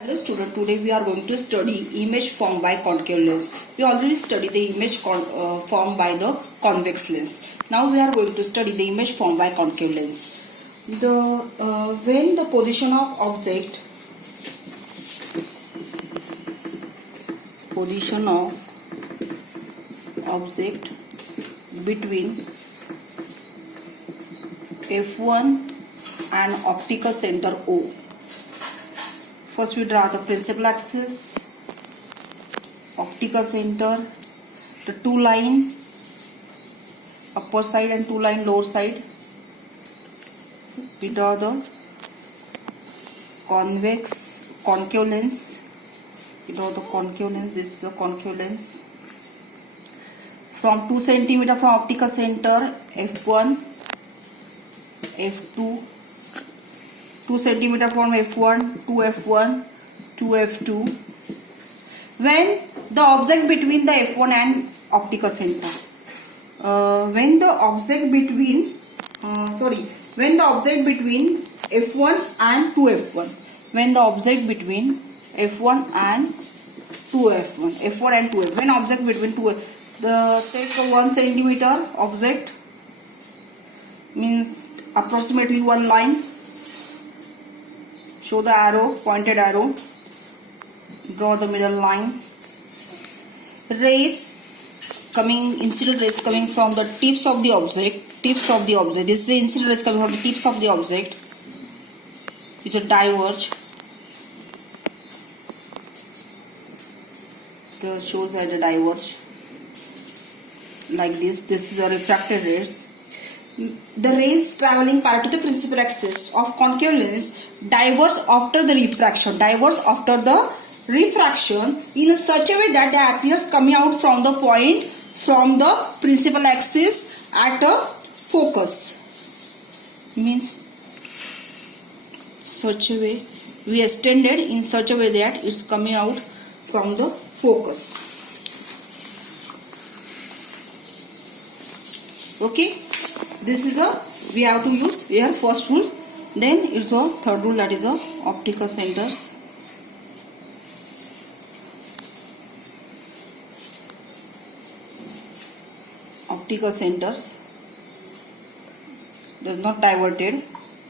Hello student, today we are going to study image formed by concave lens. We already studied the image formed by the convex lens. Now we are going to study the image formed by concave lens. When the position of object between F1 and optical center O. First we draw the principal axis, optical center, the two line upper side and two line lower side. We draw the concave lens. We draw the concave lens. This is a concave lens. From 2 cm from optical center, F1, F2. 2 cm from F1 to F1 to F2. When the object between the F1 and optical center, when the object between F1 and 2F1, when the object between F1 and 2F1, F1 and 2F, when object between 2F, take a 1 cm object, means approximately one line. Show the arrow, pointed arrow, draw the middle line. Incident rays coming from the tips of the object. This is the incident rays coming from the tips of the object, which are diverge. The shows as a diverge, like this. This is a refracted rays. The rays traveling parallel to the principal axis of concave lens diverge after the refraction. In such a way that they appears coming out from the point from the principal axis at a focus. Means such a way we extended in such a way that it's coming out from the focus. Okay. This is we have to use here first rule, then it's a third rule, that is optical centers. Optical centers does not diverted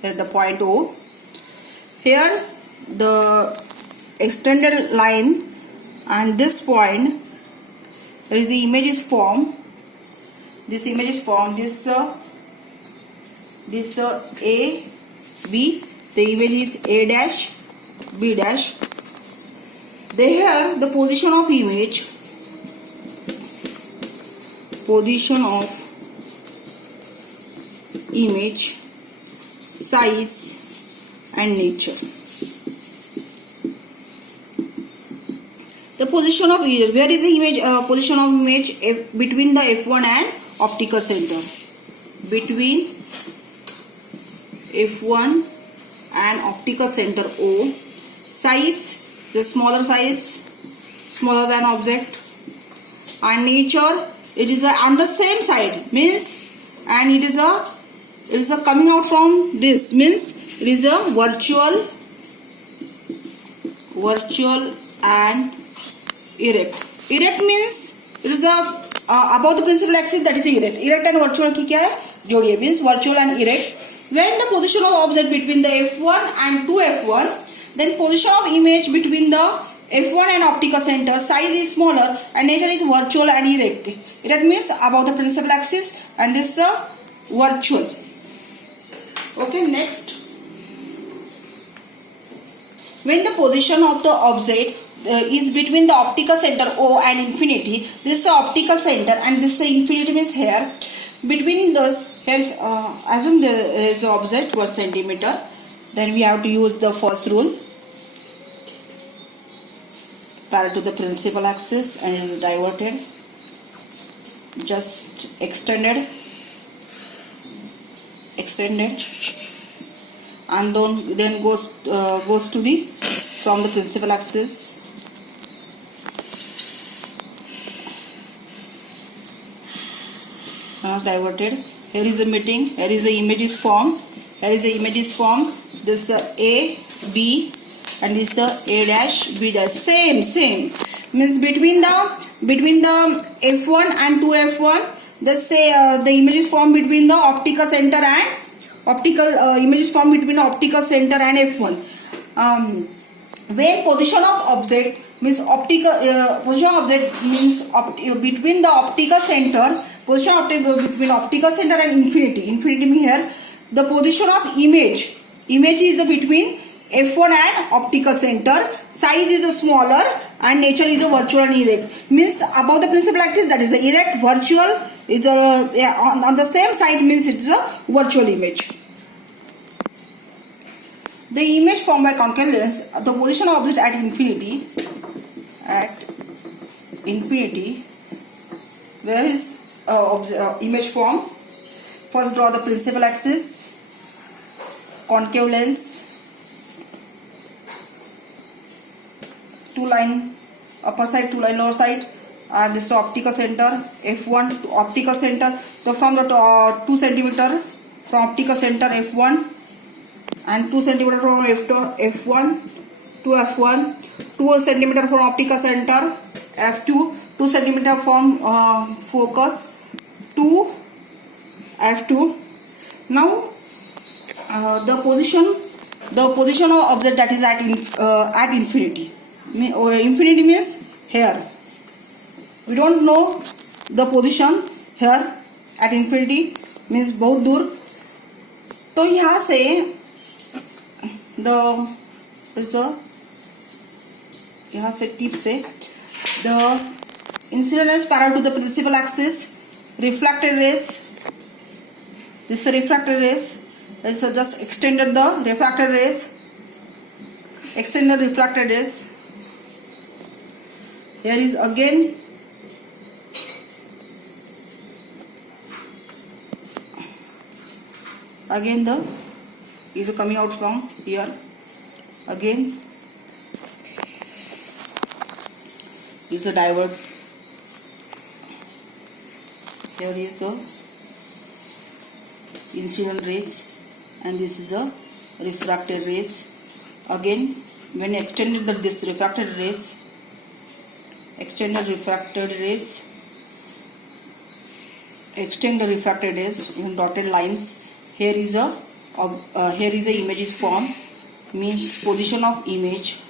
at the point O. Here the extended line and this point, there is the image is formed. This image is formed. This A, B, the image is A dash, B dash. There the position of image, size and nature. The position of image, where is the image, position of image between the F1 and optical center? Between F1 and optical center O. Size, the smaller size, smaller than object. And nature, it is on the same side, means, and it is a coming out from this, means it is a virtual and erect. Erect means it is above the principal axis, that is erect. Erect and virtual की क्या है? जोड़ी है, means virtual and erect. When the position of object between the F1 and 2F1, then position of image between the F1 and optical center, size is smaller and nature is virtual and erect. Erect means above the principal axis and this is virtual. Okay, next. When the position of the object is between the optical center O and infinity, this is the optical center and this is the infinity, means here. Between those, assume there is an object 1 cm, then we have to use the first rule, parallel to the principal axis, and it is diverted, just extended, and then goes to the from the principal axis. Now diverted. Here is a meeting. Here is the image is formed. This A, B, and this is the A dash, B dash. Same means between the F1 and 2F1, the image is formed between the optical center and images formed between the optical center and F1. When position of object means between the optical center, position of object between optical center and infinity means here the position of image is between F1 and optical center, size is a smaller and nature is a virtual and erect. Means above the principal axis, that is the erect, virtual is on the same side, means it is a virtual image. The image formed by concave lens, the position of object at infinity, where is image form? First draw the principal axis, concave lens, two line upper side, two line lower side, and this is optical center, F1 to optical center. So from the 2 centimeter from optical center F1 and 2 centimeter from F1 to F1, 2 centimeter from optical center F2, 2 centimeter from focus to F2. Now the position of object that is at infinity. Infinity means here. We don't know the position here at infinity means बहुत दूर. तो यहाँ से यहाँ से tip से the incident rays parallel to the principal axis, refracted rays. This is refracted rays. So just extended the refracted rays. Extended refracted rays. Here is again the is coming out from here. Again is a divert. Here is the incident rays and this is a refracted rays. Again when extended this refracted rays, extend the refracted rays in dotted lines. Here is a image is formed, means position of image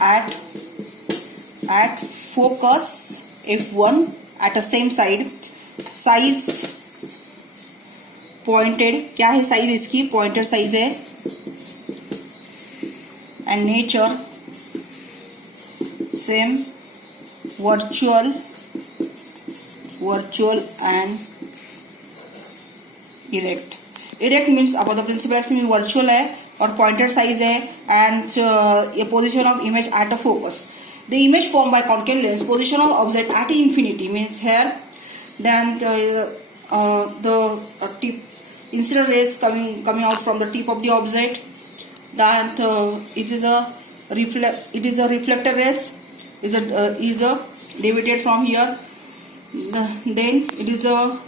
at focus F1 at the same side, size pointed, क्या है size इसकी pointed size है, and nature same, virtual and erect. Erect means above the principal axis means virtual है और pointed size है and a position of image at a focus. The image formed by concave lens, position of object at infinity means here. Then the tip incident rays coming out from the tip of the object. That it is a reflected rays is a deviated from here. Then it is a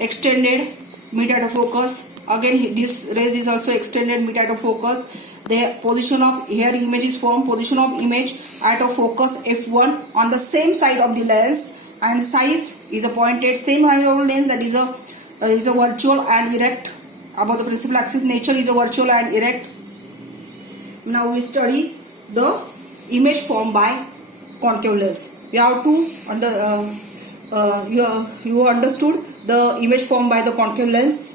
extended meet at a focus. Again this rays is also extended meet at a focus. The position of here image is formed, position of image at a focus F1 on the same side of the lens, and size is a pointed same height of lens, that is a virtual and erect above the principal axis. Nature is a virtual and erect. Now we study the image formed by concave lens. You have to you understood the image formed by the concave lens.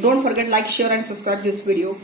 Don't forget like, share and subscribe this video.